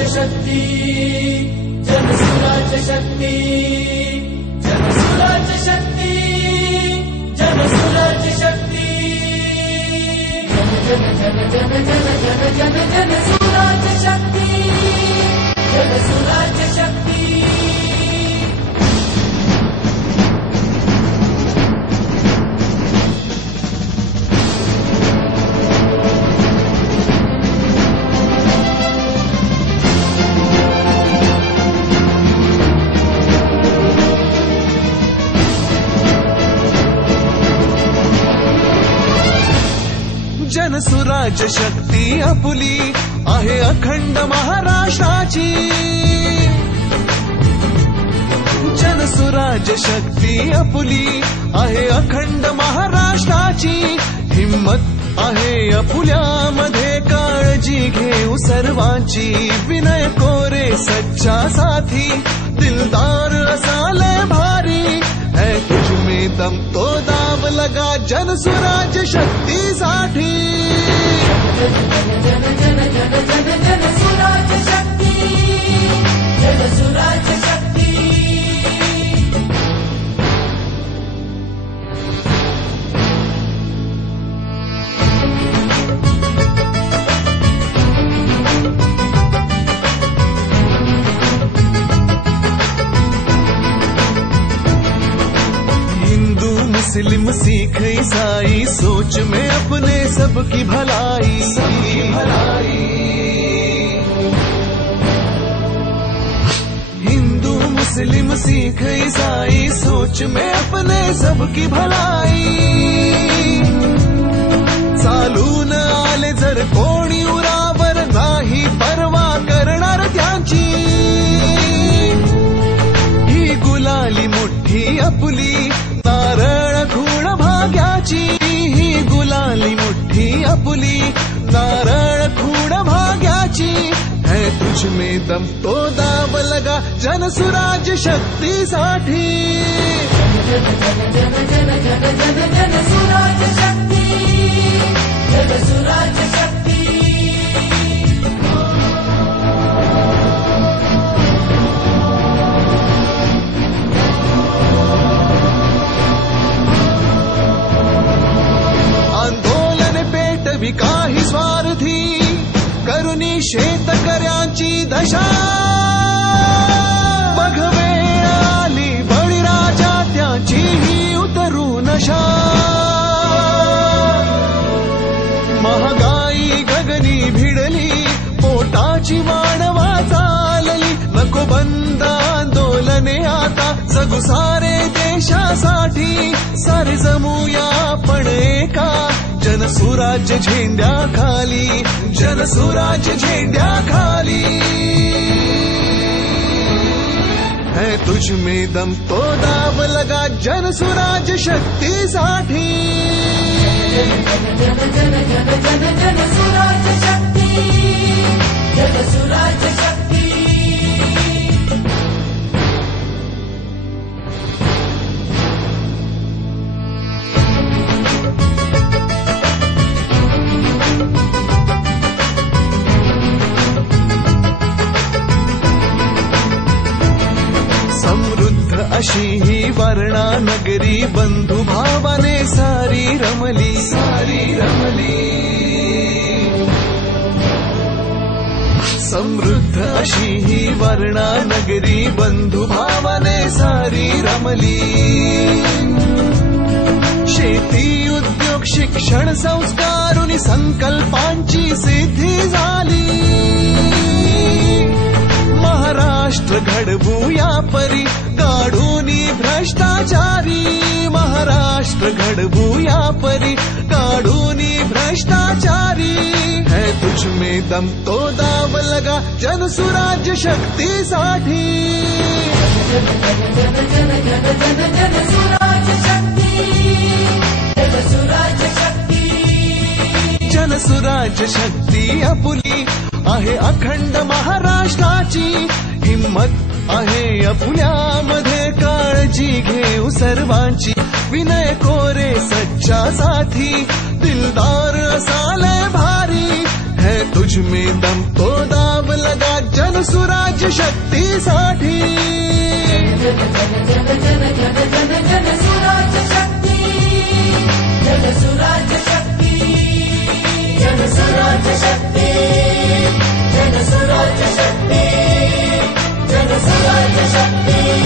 जनसुराज्य शक्ती, जनसुराज्य शक्ती, जनसुराज्य शक्ती, जनसुराज्य शक्ती, जन जन जन जन जन जन जन जनसुराज्य शक्ती, जनसुराज्य शक्ती। जनसुराज्य शक्ती आपुली आहे अखंड महाराष्ट्राची, जनसुराज्य शक्ती आपुली आहे अखंड महाराष्ट्राची, हिम्मत आहे आपुल्यामध्ये काळजी घेऊ सर्वांची, विनय कोरे सच्चा साथी, दिलदार असाले भारी, है तुझमें दम तो दाव लगा जनसुराज्य शक्ती साठी। जन जन जन जन जन जन जनसुराज्य शक्ती, जनसुराज्य शक्ती। मुस्लिम सिख ईसाई सोच में अपने सबकी भलाई, सबकी भलाई, हिंदू मुस्लिम सिख ईसाई सोच में अपने सबकी भलाई, चालून आले जर कोणी उरावर नाही परवा करणार त्यांची, ही गुलाली मुठ्ठी आपुली नारळ खूण भाग्याची, ही गुलाली मुठ्ठी आपुली नारळ खूण भाग्याची, है तुझमें दम तो दाव लगा जनसुराज्य शक्ती साठी। जन जन जन जन जन जन जनसुराज्य शक्ती, जनसुराज्य शक्ती। काही स्वार्थी करुणी शेतकऱ्यांची दशा, बघ वेळ आली बळीराजा त्याचीही उतरू नशा, महागाई गगनी भिडली पोटाची मानवा चालली, नको बंद आंदोलने आता जगू सारे देशासाठी, सारे जमूया आपण एका जनसुराज्य झेंड्या खाली, जनसुराज्य झेंड्या खाली, है तुझमें दम तो दाव लगा जनसुराज्य शक्ती साठी। जन जन जन जन जन जनसुराज्य शक्ती, जनसुराज्य शक्ती। अशी ही वर्णा नगरी बंधु भावाने सारी रमली, सारी रमली, समृद्ध अशी ही वर्णा नगरी बंधु भावाने सारी रमली, शेती उद्योग शिक्षण संस्कारुनी संकल्पांची सिद्धी झाली, महाराष्ट्र घडवूया परी काढूनी भ्रष्टाचारी, महाराष्ट्र घडवूया परी काढूनी भ्रष्टाचारी, है तुझमें दम तो दाव लगा जनसुराज्य शक्ती साठी। जनसुराज्य शक्ती, जनसुराज्य शक्ती, जनसुराज्य शक्ती आपुली आहे अखंड महाराष्ट्राची, हिम्मत आहे आपुल्यामध्ये काळजी घेऊ सर्वांची, विनय कोरे सच्चा साथी, दिलदार असाले भारी, है तुझ में दम तो दाव लगा जन सुराज्य शक्तीसाठी. जन जन जन जन जन जन सुराज्य शक्ती, जन सुराज्य शक्ती, जन सुराज्य शक्ती, जन सुराज्य शक्ती, जन सुराज्य शक्ती.